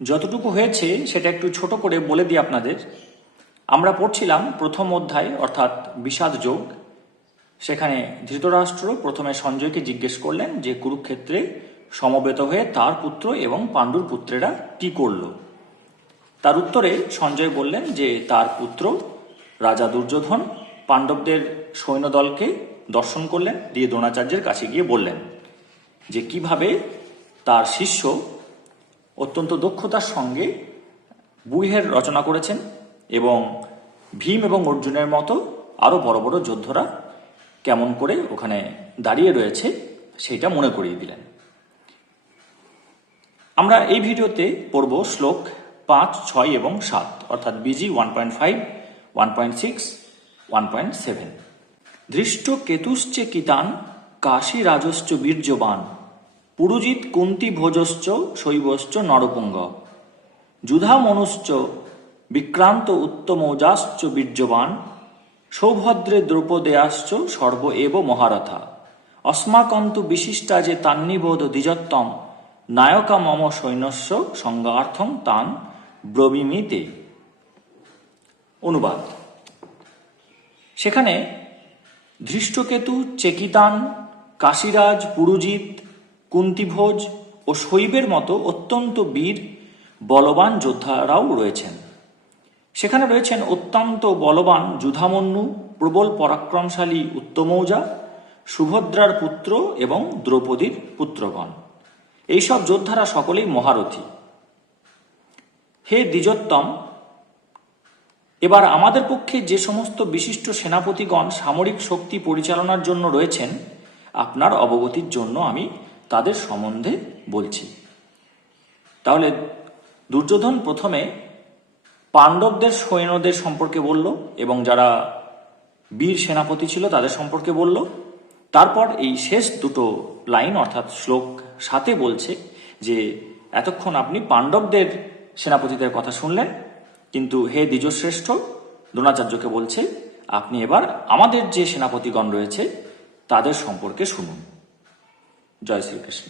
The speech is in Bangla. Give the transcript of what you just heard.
যতটুকু হয়েছে সেটা একটু ছোট করে বলে দিই আপনাদের। আমরা পড়ছিলাম প্রথম অধ্যায়, অর্থাৎ বিষাদ যোগ। সেখানে ধৃতরাষ্ট্র প্রথমে সঞ্জয়কে জিজ্ঞেস করলেন যে কুরুক্ষেত্রে সমবেত হয়ে তার পুত্র এবং পাণ্ডুর পুত্রেরা কি করল? তার উত্তরে সঞ্জয় বললেন যে তার পুত্র রাজা দুর্যোধন পাণ্ডবদের সৈন্যদলকে দর্শন করলেন, দিয়ে দ্রোণাচার্যের কাছে গিয়ে বললেন যে কীভাবে তার শিষ্য অত্যন্ত দক্ষতার সঙ্গে বুহের রচনা করেছেন এবং ভীম এবং অর্জুনের মতো আরও বড় বড় যোদ্ধরা কেমন করে ওখানে দাঁড়িয়ে রয়েছে সেইটা মনে করিয়ে দিলেন। আমরা এই ভিডিওতে পড়ব শ্লোক পাঁচ, ছয় এবং সাত, অর্থাৎ BG one point five one point six one point seven ধৃষ্ট কেতুশ্চে কিতান, কাশী রাজশ্চ বীর্যবান। পুরুজিৎ কুন্তি ভোজশ্চ শৈবশ্চ নরপুঙ্গ। যুধা মনুশ্চ বিক্রান্ত উত্তমৌজাশ্চ বীর্যবান। সৌভদ্রে দ্রৌপদেয়াশ্চ সর্ব এব মহারথা। অস্মাকন্তু বিশিষ্টা যে তান্নিবোধ দ্বিজত্তম নায়কা মম সৈন্যস্য সংজ্ঞার্থং তান ব্রবিমিতে। অনুবাদ। সেখানে ধৃষ্টকেতু, চেকিতান, কাশিরাজ, পুরুজিৎ কুন্তিভোজ ও শৈবের মতো অত্যন্ত বীর, বলবান যোদ্ধারাও রয়েছেন। সেখানে রয়েছেন অত্যন্ত বলবান যুধামন্যু, প্রবল পরাক্রমশালী উত্তমৌজা, সুভদ্রার পুত্র এবং দ্রৌপদীর পুত্রগণ। এইসব যোদ্ধারা সকলেই মহারথী। হে দ্বিজোত্তম, এবার আমাদের পক্ষে যে সমস্ত বিশিষ্ট সেনাপতিগণ সামরিক শক্তি পরিচালনার জন্য রয়েছেন, আপনার অবগতির জন্য আমি তাদের সম্বন্ধে বলছি। তাহলে দুর্যোধন প্রথমে পাণ্ডবদের সৈন্যদের সম্পর্কে বলল এবং যারা বীর সেনাপতি ছিল তাদের সম্পর্কে বলল। তারপর এই শেষ দুটো লাইন অর্থাৎ শ্লোক সাথে বলছে যে, এতক্ষণ আপনি পাণ্ডবদের সেনাপতিদের কথা শুনলেন, কিন্তু হে দ্বিজশ্রেষ্ঠ, দ্রোণাচার্যকে বলছে, আপনি এবার আমাদের যে সেনাপতিগণ রয়েছে, তাদের সম্পর্কে শুনুন। জয় শ্রীকৃষ্ণ